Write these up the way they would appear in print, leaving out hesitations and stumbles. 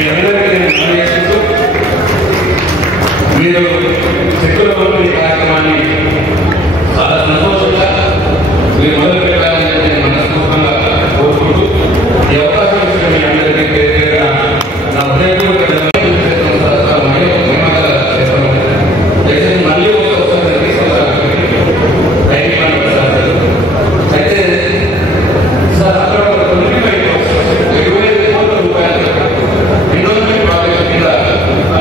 మీ అందరికీ నేను తెలియజేస్తూ మీరు శక్తుల పంపిణీ కార్యక్రమాన్ని చాలా సంతోషంగా మీరు మొదలు పెట్టాలని చెప్పి మనస్ఫూర్తిగా కోరుకుంటూ ఈ అవకాశం ఇచ్చిన మీ అందరికీ పేరుగా నా హృదయపూర్వక మళ్ళీ ఒకసారి అయితే సార్ అక్కడ 25 కోట్ల రూపాయలు ఎండోమెంట్ ప్రాజెక్ట్ కింద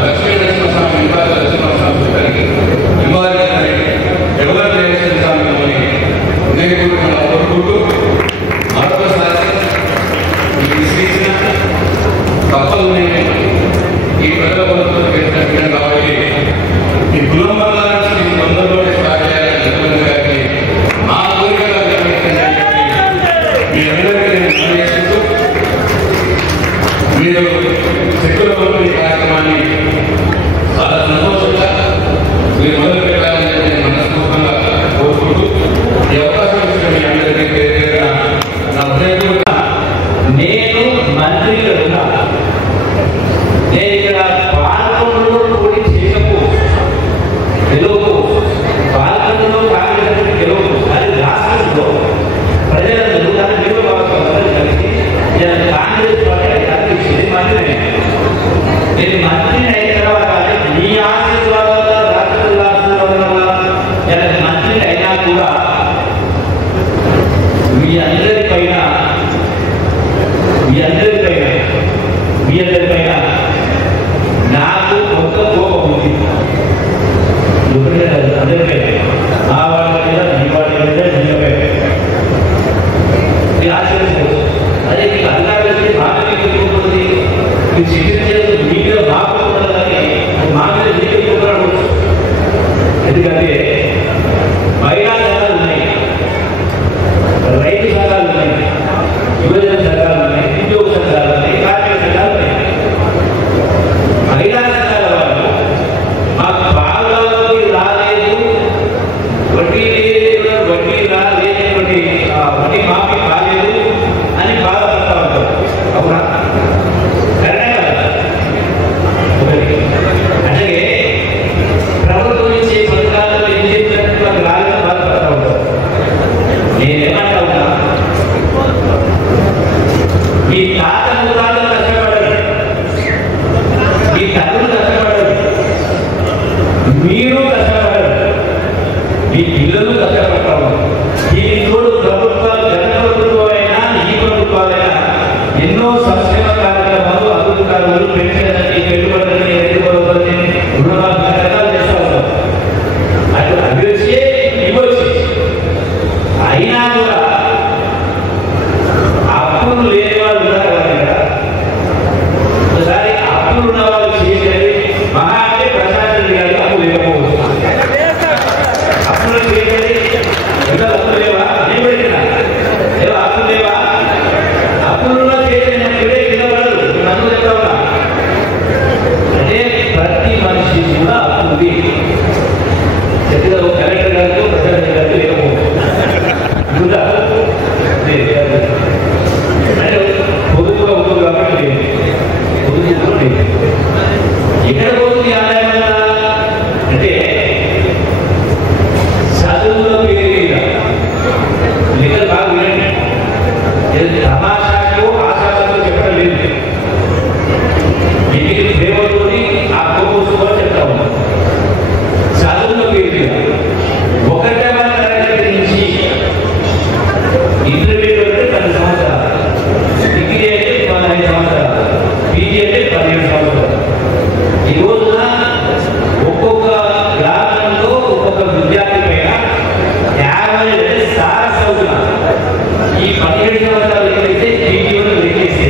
లక్ష్మీ నరసింహస్వామి విభాగ నరసింహస్వామి గారికి విభాగాన్ని డెవలప్ చేయాలని ఉదయపూర్వకంగా కోరుకుంటూ మరొకసారి తప్పలు ఈ ప్రజల ప్రభుత్వం పెట్టిన కాబట్టి ఈ కులం వల్ల తొందరలోనే స్టార్ట్ చేయాలని గారికి మా కోరికగా నిర్వహించని చెప్పి మీ అందరికీ నేను తెలియజేస్తూ మీరు శక్తుల పంపిణీ కార్యక్రమాన్ని చాలా సంతోషంగా మీరు మొదలు పెట్టాలని చెప్పి మనస్ఫూర్తిగా కోరుకుంటూ ఈ అవకాశం ఇచ్చిన మీ అందరికీ పేరుగా నా హృదయపూర్వక నేను మంత్రిగా ఉన్నా నేను ఇక్కడ పాల్గొనలో పోటీ చేయకు గెలవకు పాల్గొనలో కాంగ్రెస్ గెలవకు అది రాష్ట్రంలో ప్రజలందరూ దాని నిర్వహణ కలిసి కాంగ్రెస్ పార్టీ అధ్యక్షుడి మంత్రి నేను మంత్రిని అయిన తర్వాత మీ ఆశీర్వాదాల రాష్ట్ర మంత్రిని అయినా కూడా మీ అందరిపైన నాకు కొంత కోపం ఉంది అందరిపై ఆ వాళ్ళ మీద నీ వాళ్ళ మీద నీపై ఆచరించవచ్చు అదే మీకు అల్లా వెళ్తే బాగా ఉంటుంది మీరు చికిత్స మీ మీద బాగుంటుందని మా మీద నీకు ఎందుకంటే మహిళా సంఘాలు ఉన్నాయి, రైతు సంఘాలు ఉన్నాయి, యువజన సంఘాలు ఉన్నాయి, ఉద్యోగ సంఘాలు ఉన్నాయి, కార్మిక సంఘాలు ఉన్నాయి. మహిళా సంఘాల వాళ్ళు మాకు బాగా రాలేదు, వడ్డీ రాలేనటువంటి వడ్డీ మాఫీ కాలేదు అని బాధపడతా ఉంటారు. అవునా? కరెక్టే కదా? అంటే ప్రభుత్వం నుంచి పథకాలు ఏం చేసినట్టు మాకు రాలేదని బాధపడతా ఉంటారు. నేనేమంటా ఉన్నా, మీ తాత ముఖాలు కష్టపడరు, మీ తల్లులు కష్టపడరు, మీరు కష్టపడరు, మీ పిల్లలు కష్టపడతారు. దీని తోడు ప్రభుత్వాలు జన ప్రభుత్వాలైనా ఈ ప్రభుత్వాలైనా ఎన్నో సంక్షేమ కార్యక్రమాలు, అభివృద్ధి కార్యక్రమాలు, పెన్షన్లని, పెట్టుబడులని, రైతులని, రుణమాఫీ రకాలు చేస్తూ ఉంటారు. అటు అభివృద్ధి ఇవ్వచ్చు. అయినా కూడా అప్పులు లేని వాళ్ళు ఉన్నారు కదా, ఒకసారి అప్పులు ఉన్న వాళ్ళు చేయాలి. మహా అంటే ప్రశాంత్ గారు అప్పు లేకపోవచ్చు, అప్పులు చేయాలి. అప్పులు లేవా? నేను పెడుతున్నా లేవా? అప్పులు లేవా? అప్పులున్నా చేయాలి కింద పడదు. నన్ను చెప్తా ఉన్నా అంటే ప్రతి మనిషి కూడా అప్పుంది. చెప్తే కలెక్టర్ గారు ప్రశాంత్ గారు లేకపోవచ్చు పొదుపుగా ఉంటుంది కాబట్టి పొదుపు ఎక్కడ పోతుంది ఆదాయం అంటే చదువుల పేరు మీద లెక్కలు బాగా వినండి. తమాషాకు ఆశాలతో చెప్పడం లేదు, ఇంటికి ప్రేమతోని ఆ కోసుకోవాలని చెప్తా ఉన్నాం. చదువుల పేరు మీద 1వ తరగతి నుంచి ఇంటర్మీడియట్ అంటే 10 సంవత్సరాలు, డిగ్రీ అంటే 15 సంవత్సరాలు, పీజీ అంటే 17 సంవత్సరాలు. ఈ రోజున ఒక్కొక్క గ్రామంలో ఒక్కొక్క విద్యార్థి పైన 50,000 సారస్ అవుతున్నారు. ఈ 17 సంవత్సరాలు ఎక్కడైతే పీజీలో లెక్కేస్తే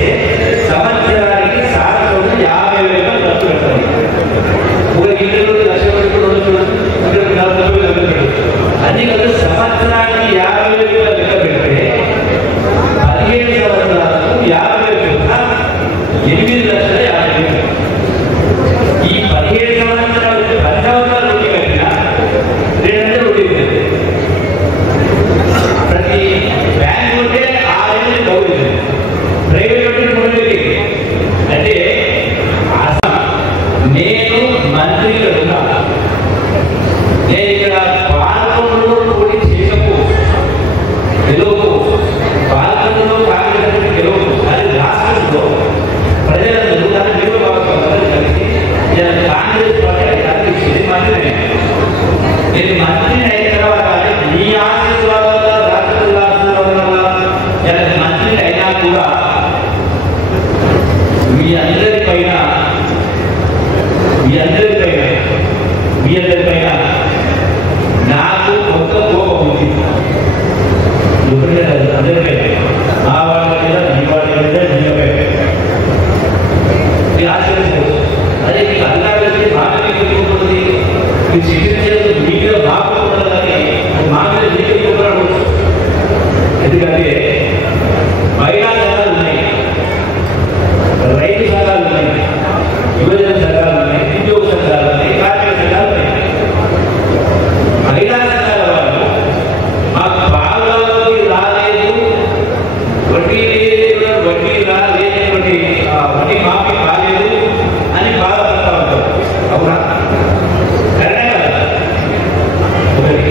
సంవత్సరానికి సారస్ అవుతుంది 50,000 ఖర్చు పెడతారు. ఒక ఇంటర్లో 1,00,000 అన్ని కలిసి సంవత్సరానికి 50,000 లెక్క పెడితే 17 సంవత్సరాలకు 50,000 8,50,000. ఈ 17 సంవత్సరాలు 10 సంవత్సరాలు రొట్టి కట్టినా 200 రొట్టి ఉంటుంది. ప్రతి బ్యాంక్ ఉంటే 6 ఏళ్ళు గౌరవం, ప్రైవేట్ ఉంటే 3 అంటే మీ అందరిపైన నాకు కొంత కోపం ఉంది. అందరిపైన ఆ వాళ్ళ మీద ఈ వాళ్ళ మీద నిజమే ఆచరించవచ్చు. అదే మీకు అల్లాడితే మాట మీకు ఎక్కువది, మీరు శిక్షించేది మీ మీద బాగుంటుంది కానీ మా మీద మీకు ఎక్కువ. ఎందుకంటే మహిళా సంఘాలు ఉన్నాయి, రైతు సంఘాలు ఉన్నాయి, యువజన సంఘాలు ఉన్నాయి, ఉద్యోగ సంఘాలు ఉన్నాయి, కార్మిక సంఘాలు ఉన్నాయి. మహిళా సంఘాల వాళ్ళు మాకు బాగాలోకి రాలేదు, వడ్డీ రాలేనటువంటి వడ్డీ మాఫీ కాలేదు అని బాధపడతా ఉంటారు. అవునా? కరెక్టే కదా? ఒకటి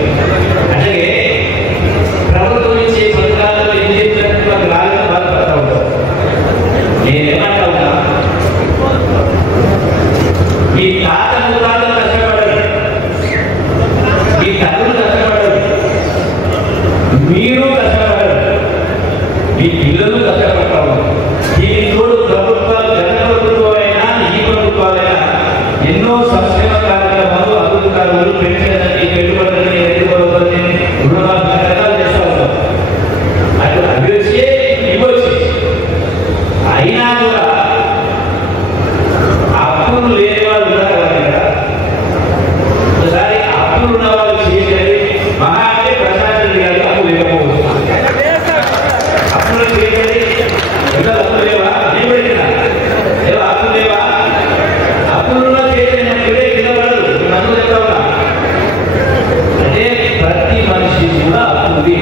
అలాగే ప్రభుత్వం నుంచి పథకాలు ఏం చేసినట్టు మాకు రాలేదని బాధపడతా ఉంటారు. నేనేమంటా ఉన్నా, మీ తాత ముఖాలు కష్టపడరు, మీ తల్లులు కష్టపడరు, మీరు కష్టపడరు, మీ పిల్లలు కష్టపడతా ఉన్నారు. దీని తోడు ప్రభుత్వాలు, గత ప్రభుత్వాలైనా ఈ ప్రభుత్వాలైనా ఎన్నో సంక్షేమ కార్యక్రమాలు, అభివృద్ధి కార్యక్రమాలు, పెన్షన్లని, పెట్టుబడులని, ఎదుర్కోవాలని, రుణమాఫీ రకాలు చేస్తూ ఉంటాం. అటు అభివృద్ధి ఇవ్వచ్చు. అయినా కూడా అప్పులు లేని వాళ్ళు ఉన్నారు కదా, ఒకసారి అప్పులు ఉన్న వాళ్ళు చేసేది మహా అంటే ప్రశాంత్ గారు అప్పు లేకపోవచ్చు. అప్పులు చేసేది ఎంత అప్పులు లేవా? నేను పెట్టినా లేవా? అప్పులు లేవా? అప్పులున్నా చేసేది కింద పడదు. నన్ను చెప్తా ఉన్నా అంటే ప్రతి మనిషి కూడా అప్పుంది.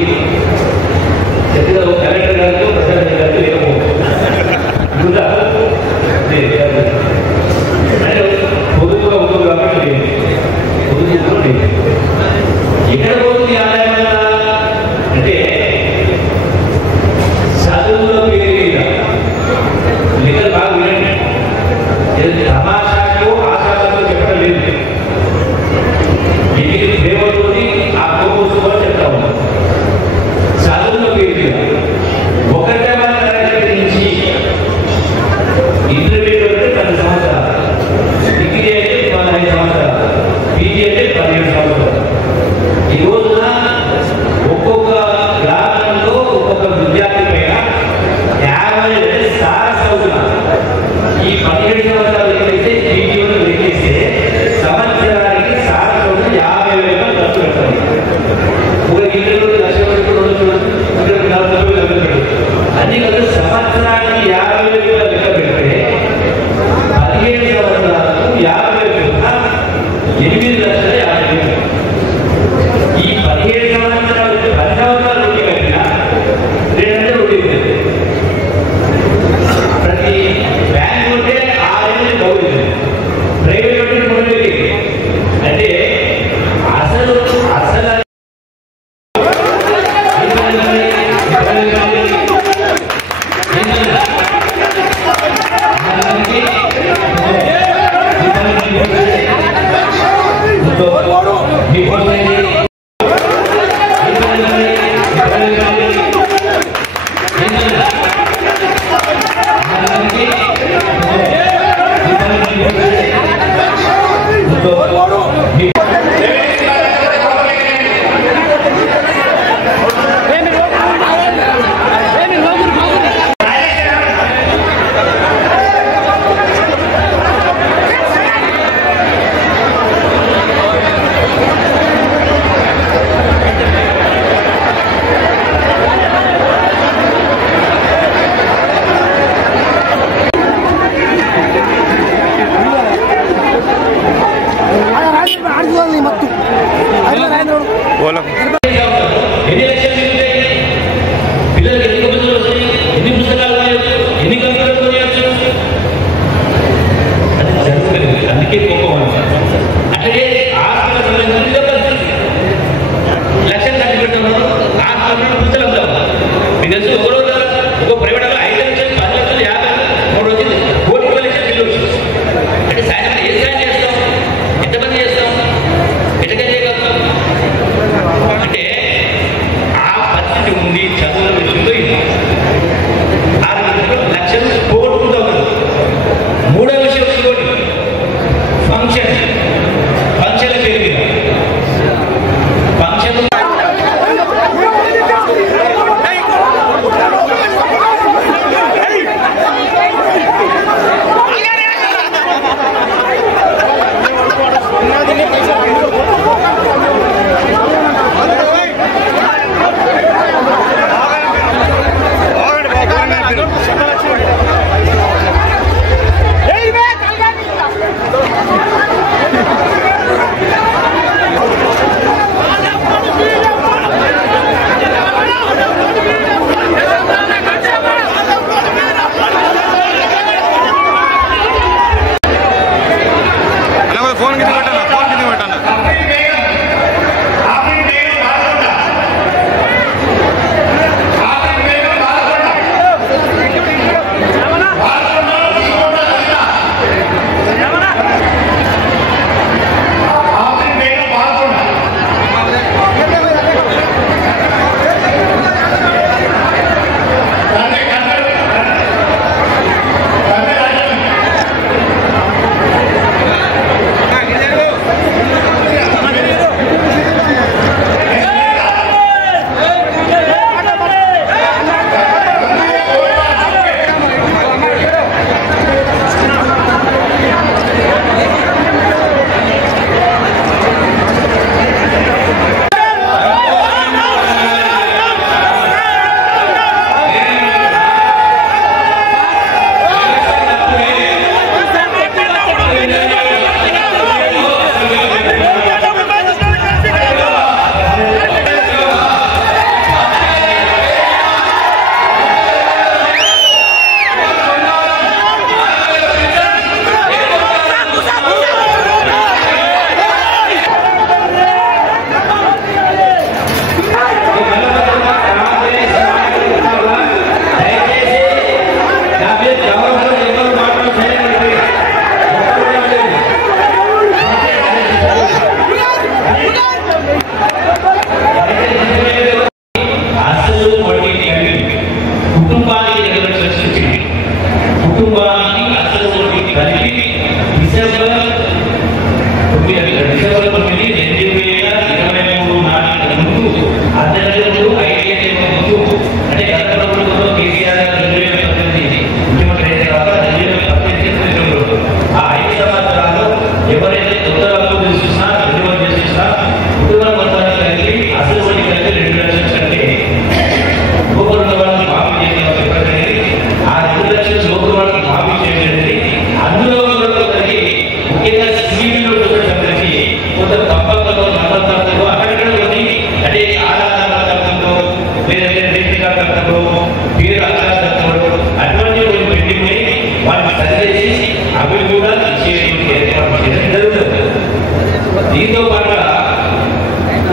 కలెక్టర్ గారు, ప్రశాంత్ గారు లేకపోవచ్చు. పొదుపుగా ఉంటుంది కాబట్టి పొదుపు ఎక్కడ పోతుంది ఆదాయం వల్ల అంటే చదువుల పేరు మీద లెక్కలు బాగా వినండి. తమాషాకు ఆశాలతో చెప్పడం లేదు, మీకు ప్రేమతోటి ఆ కోపం చెప్తా ఉన్నాం. చదువుల పేరు మీద 1వ తరగతి నుంచి ఇంటర్మీడియట్ అంటే 10 సంవత్సరాలు, డిగ్రీ అంటే 15 సంవత్సరాలు, పీజీ అంటే 17 సంవత్సరాలు. ఈ రోజున ఒక్కొక్క గ్రామంలో ఒక్కొక్క విద్యార్థి పైన 50 సారసవుతున్నా. ఈ 17 సంవత్సరాలు ఎక్కడైతే పీజీలో లెక్కిస్తే సంవత్సరానికి సారసవుతున్న 50,000 ఖర్చు పెడతారు. ఒక ఇంటర్లో 1,40,000 అన్ని కలిసి సంవత్సరానికి 50,000 లెక్క పెడితే 17 సంవత్సరాలకు 50,000 8,50,000. ఈ 17 సంవత్సరాలు 10 సంవత్సరాలు రొట్టి కట్టినా 200 రొట్టి. ప్రతి బ్యాంకు ఉంటే 6 బాగుంది, ప్రైవేట్ ఉంటే 3 అంటే అసలు కలిపి డిసెంబర్ 9/2023 నాటి ముందు అధ్యక్షుడు ఐటీఐ ముందు అంటే గత ప్రభుత్వంలో కేసీఆర్ 2018 ముఖ్యమంత్రి అయిన తర్వాత 2018 ఆ 5 సంవత్సరాల్లో ఎవరైతే కొత్త అప్పు తీసుకున్నా రెన్యువల్ చేసినా కుటుంబ మొత్తాన్ని కలిపి అసలు వడ్డీ కలిపి 2 లక్షల కంటే లోపల వాళ్ళని మాఫీ చేసిన చెప్పండి. ఆ 2 లక్షల లోపల వాళ్ళకి మాఫీ చేయండి. అందులో కొందరికి ముఖ్యంగా సివిల్లో చూడడానికి కొంత తప్పకతో నమ్మకంతో అక్కడిక్కడ కొన్ని అంటే ఆధారంలో లేదంటే రేషన్ కార్డు కట్టడం పేరు అక్షరాలు కట్టడం అటువంటి పెండింగ్ వాళ్ళని సరిచేసి అవి కూడా ఇచ్చేటువంటి ఏర్పాటు చేయడం జరుగుతుంది. దీంతో పాటు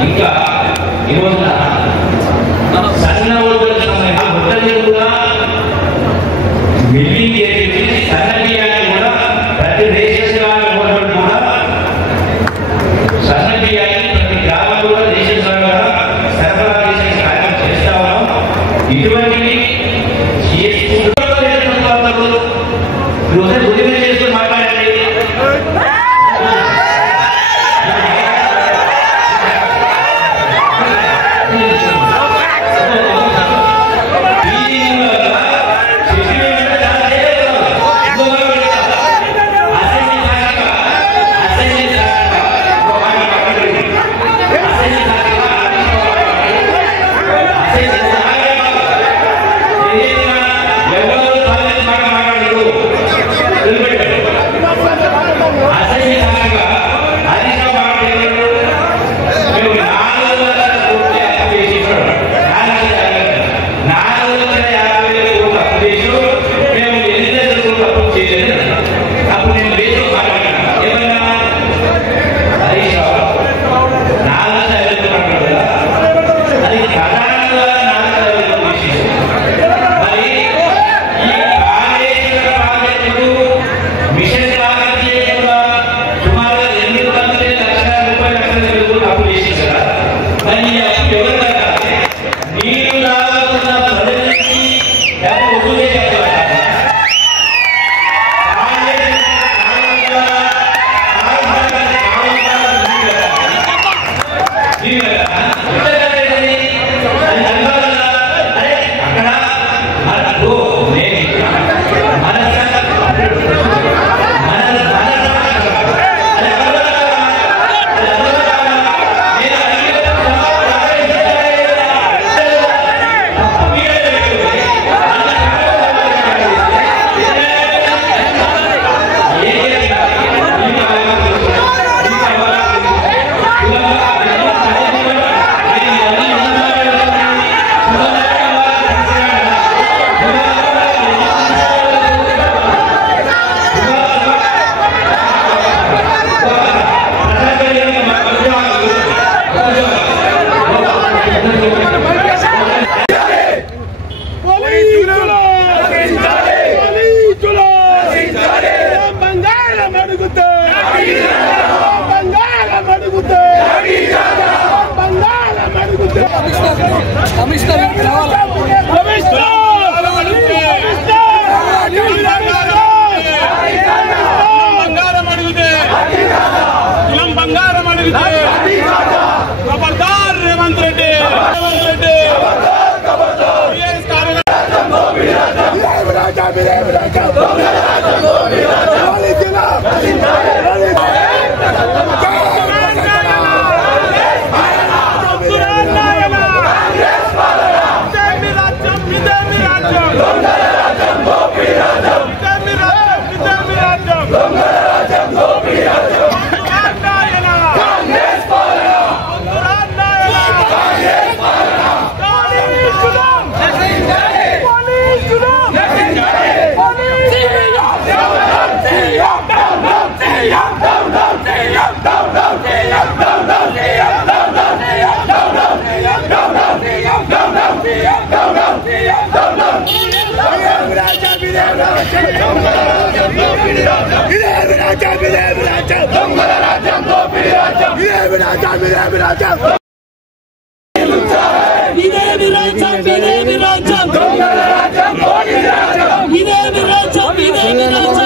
ఇంకా ఈ రోజున సన్న ఓటర్లకు సంబంధించి మొత్తం కూడా బిల్డింగ్ చేసి సన్న బియ్యాన్ని కూడా ప్రతి రేషన్ కార్డు ఓటర్ కూడా సన్న బియ్యాన్ని ప్రతి గ్రామం కూడా రేషన్ కార్డు సరఫరా చేసే కార్యక్రమం చేస్తా ఉన్నాం. ఇటువంటివి చేసుకుని మాట్లాడండి. खबरदार Revanth Reddy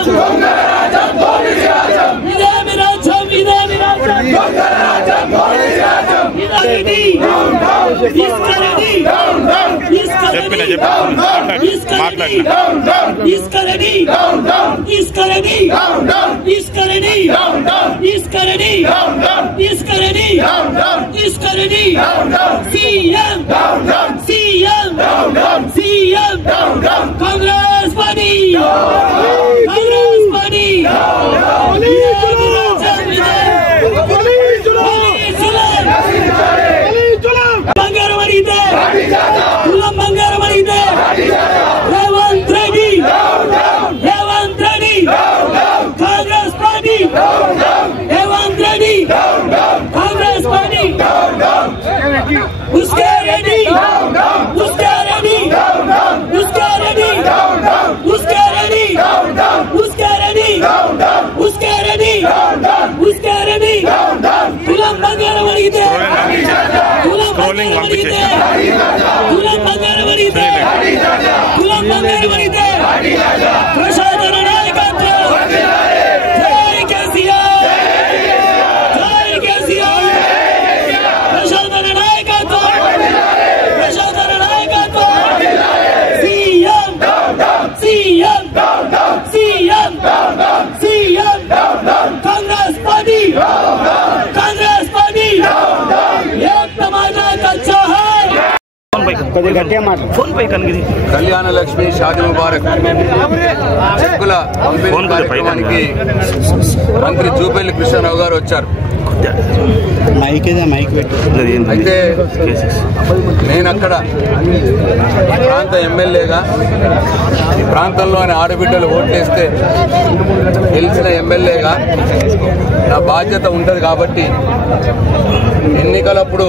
Dongara Congress party. Revant Reddy. Congress party. Revant Reddy. Congress party. Uske ready. Kalyana Lakshmi Shaadi Mubarak చెక్కుల పంపిణీ కార్యక్రమానికి మంత్రి జూపల్లి కృష్ణారావు గారు వచ్చారు. అయితే నేను అక్కడ ఈ ప్రాంత ఎమ్మెల్యేగా ఈ ప్రాంతంలోని ఆడబిడ్డలు ఓట్లేస్తే గెలిచిన ఎమ్మెల్యేగా నా బాధ్యత ఉంటుంది కాబట్టి ఎన్నికలప్పుడు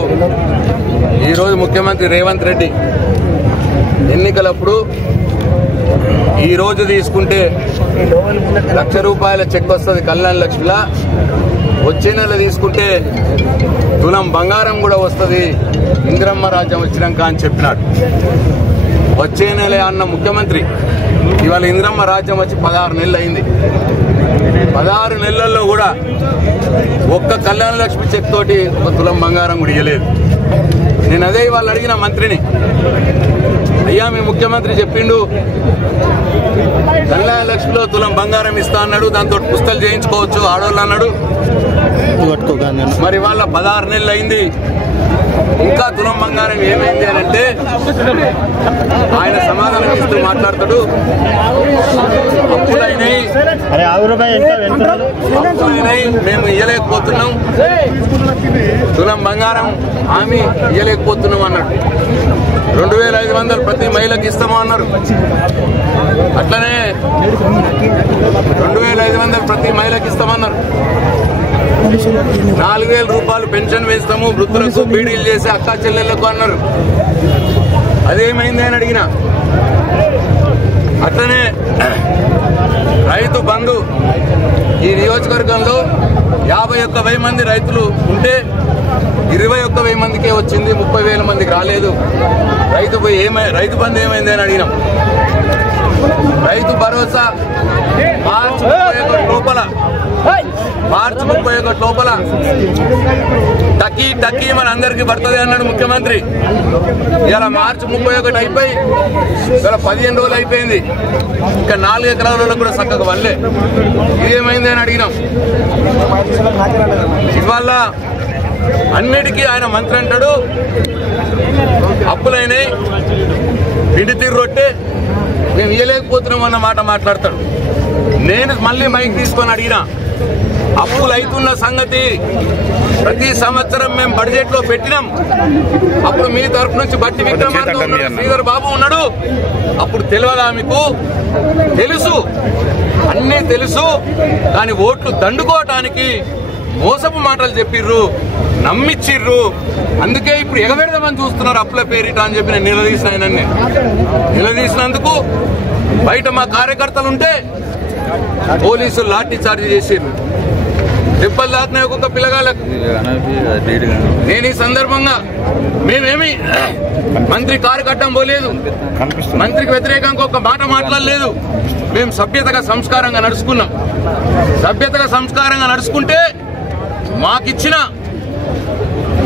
ఈరోజు ముఖ్యమంత్రి రేవంత్ రెడ్డి ఎన్నికలప్పుడు ఈ రోజు తీసుకుంటే ₹1,00,000 చెక్ వస్తుంది కళ్యాణ లక్ష్మిలా, వచ్చే నెల తీసుకుంటే తులం బంగారం కూడా వస్తుంది ఇందిరమ్మ రాజ్యం వచ్చినాక అని చెప్పినాడు. వచ్చే నెల అన్న ముఖ్యమంత్రి ఇవాళ ఇందిరమ్మ రాజ్యం వచ్చి 16 నెలలు అయింది. 16 నెలల్లో కూడా ఒక్క కళ్యాణ లక్ష్మి చెక్ తోటి ఒక తులం బంగారం కూడా ఇవ్వలేదు. నేను అదే ఇవాళ అడిగిన మంత్రిని, అయ్యా మీ ముఖ్యమంత్రి చెప్పిండు కళ్యాణ లక్ష్మిలో తులం బంగారం ఇస్తా అన్నాడు, దాంతో పుస్తకాలు చేయించుకోవచ్చు ఆడవాళ్ళు అన్నాడు. మరి వాళ్ళ 16 నెలలు అయింది, ఇంకా తులం బంగారం ఏమైంది అని అంటే ఆయన సమాధానం ఇస్తూ మాట్లాడతాడు, అప్పులైనాయి మేము ఇయ్యలేకపోతున్నాం, తులం బంగారం హామీ ఇయ్యలేకపోతున్నాం అన్నాడు. 2,500 ప్రతి మహిళకి ఇస్తాము అన్నారు. అట్లనే 2,500 ప్రతి మహిళకి ఇస్తామన్నారు. 4,000 రూపాయలు పెన్షన్ వేస్తాము వృద్ధులకు బీడీలు చేసి అక్కా చెల్లెళ్లకు అన్నారు. అదేమైంది అని అడిగిన. అట్లనే రైతు బంధు ఈ నియోజకవర్గంలో 51,000 మంది రైతులు ఉంటే 21,000 మందికే వచ్చింది, 30,000 మందికి రాలేదు. రైతు బంధు ఏమైంది అని అడిగినాం. రైతు భరోసా మార్చి 31 లోపల టకీ మన అందరికీ పడుతుంది అన్నాడు ముఖ్యమంత్రి. ఇలా మార్చి 31 అయిపోయి ఇలా 15 రోజులు అయిపోయింది, ఇంకా 4 ఎకరాలలో కూడా చక్కగా వల్లే. ఇదేమైంది అని అడిగినాం. ఇవాళ అన్నిటికీ ఆయన మంత్రి అంటాడు అప్పులైనాయి, ఇంటి తీరు రొట్టె మేము ఇయ్యలేకపోతున్నాం అన్న మాట మాట్లాడతాడు. నేను మళ్ళీ మైక్ తీసుకొని అడిగినా, అప్పులు అవుతున్న సంగతి ప్రతి సంవత్సరం మేము బడ్జెట్ లో పెట్టినాం. అప్పుడు మీ తరఫు నుంచి బట్టి విక్రమార్క ఉన్నాడు, శ్రీధర్ బాబు ఉన్నాడు. అప్పుడు తెలియదా మీకు? తెలుసు, అన్నీ తెలుసు. కానీ ఓట్లు దండుకోవటానికి మోసపు మాటలు చెప్పిర్రు, నమ్మిచ్చిర్రు. అందుకే ఇప్పుడు ఎగబెడదామని చూస్తున్నారు అప్పుల పేరిట అని చెప్పి నేను నిలదీసినందుకు బయట మా కార్యకర్తలు ఉంటే పోలీసులు లాఠీ చార్జ్ చేసిర్రు. దెబ్బలు దాటినాయి ఒక్కొక్క పిల్లగాళ్ళకు. నేను ఈ సందర్భంగా మేమేమి మంత్రి కారు కట్టడం పోలేదు, మంత్రికి వ్యతిరేకంగా ఒక మాట మాట్లాడలేదు. మేము సభ్యతగా సంస్కారంగా నడుచుకున్నాం. సభ్యతగా సంస్కారంగా నడుచుకుంటే మాకిచ్చిన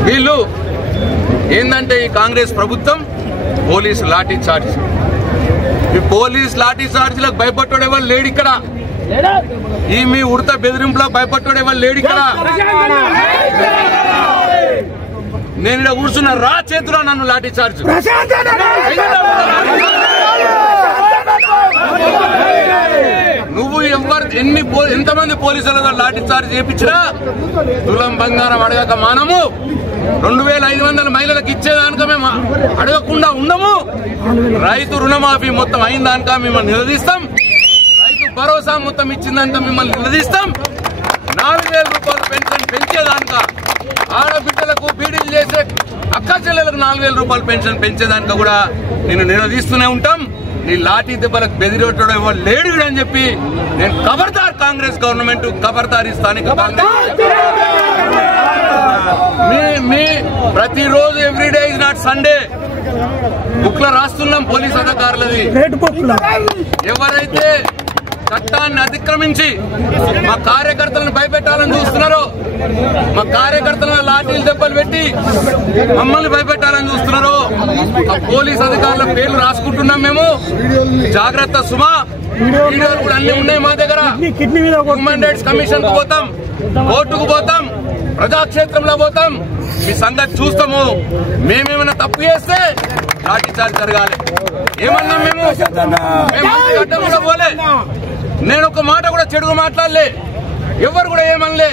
వీళ్ళు ఏంటంటే ఈ కాంగ్రెస్ ప్రభుత్వం పోలీసు లాఠీ చార్జ్. ఈ పోలీస్ లాఠీ చార్జ్లకు భయపడ్డాడు ఎవరు లేడు ఇక్కడ. ఈ మీ ఉడత బెదిరింపులకు భయపడ్డాడు ఎవరు లేడు ఇక్కడ. నేను ఇక్కడ కూర్చున్న రా చేతురా నన్ను లాఠీ చార్జ్. నువ్వు ఎంతమంది పోలీసులుగా లాఠీ చార్జ్ చేయించినా తులం బంగారం అడగక మానము. 2500 మహిళలకు ఇచ్చేదానిక మేము అడగకుండా ఉండము. రైతు రుణమాఫీ మొత్తం అయిందానిక మిమ్మల్ని నిలదీస్తాం. రైతు భరోసా మొత్తం ఇచ్చిందానిక మిమ్మల్ని నిలదీస్తాం. 4000 రూపాయలు పెన్షన్ పెంచేదానిక, ఆడబిడ్డలకు బీడీలు చేసే అక్క చెల్లెలకు 4000 రూపాయలు పెన్షన్ పెంచేదానిక కూడా నేను నిలదీస్తూనే ఉంటాం. నీ లాఠీ దెబ్బలకు బెదిరేటోడు ఎవరు లేడు అని చెప్పి నేను ఖబర్దార్ కాంగ్రెస్ గవర్నమెంట్, ఖబర్దార్ స్థానిక మీ ప్రతిరోజు everyday is not Sunday book లో రాస్తున్నాం పోలీస్ అధికారులది. ఎవరైతే చట్టాన్ని అతిక్రమించి మా కార్యకర్తలను భయపెట్టాలని చూస్తున్నారో, మా కార్యకర్తలను లాఠీలు దెబ్బలు పెట్టి మమ్మల్ని భయపెట్టాలని చూస్తున్నారో ఆ పోలీస్ అధికారుల పేర్లు రాసుకుంటున్నాం మేము. జాగ్రత్త సుమా. వీడియోలు కూడా అన్ని ఉన్నాయి మా దగ్గర. హ్యూమన్ రైట్స్ కమిషన్ కు పోతాం, కోర్టుకు పోతాం, ప్రజాక్షేత్రంలో పోతాం. మీ సంగతి చూస్తాము. మేమేమైనా తప్పు చేస్తే లాఠీ చార్జ్ జరగాలి. ఏమన్నా మేము అడ్డం కూడా పోలే. నేను ఒక మాట కూడా చెడుగా మాట్లాడలే. ఎవరు కూడా ఏమనలే.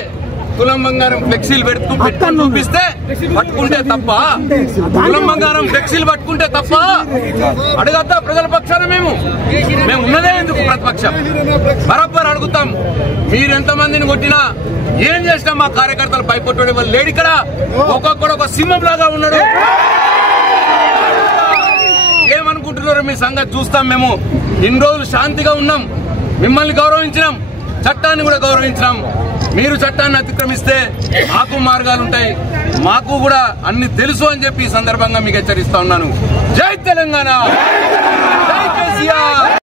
తులం బంగారం ఫ్లెక్సీలు పెట్టుకుని చూపిస్తే పట్టుకుంటే తప్ప, తులం బంగారం ఫ్లెక్సీలు పట్టుకుంటే తప్ప అడగద్దా ప్రజల పక్షాన? మేము ఉన్నదే ఎందుకు ప్రతిపక్షం? బరాబర్ అడుగుతాం. మీరు ఎంతమందిని కొట్టినా ఏం చేసినా మా కార్యకర్తలు భయపడ్డాడు వాళ్ళు లేడు ఇక్కడ. ఒక్కొక్కడు ఒక సింహం లాగా ఉన్నాడు. ఏమనుకుంటున్నారో మీ సంగతి చూస్తాం. మేము ఇన్ని రోజులు శాంతిగా ఉన్నాం, మిమ్మల్ని గౌరవించినాం, చట్టాన్ని కూడా గౌరవించినాం. మీరు చట్టాన్ని అతిక్రమిస్తే మాకు మార్గాలు ఉంటాయి, మాకు కూడా అన్ని తెలుసు అని చెప్పి ఈ సందర్భంగా మీకు హెచ్చరిస్తా ఉన్నాను. జై తెలంగాణ, జై కేసీఆర్.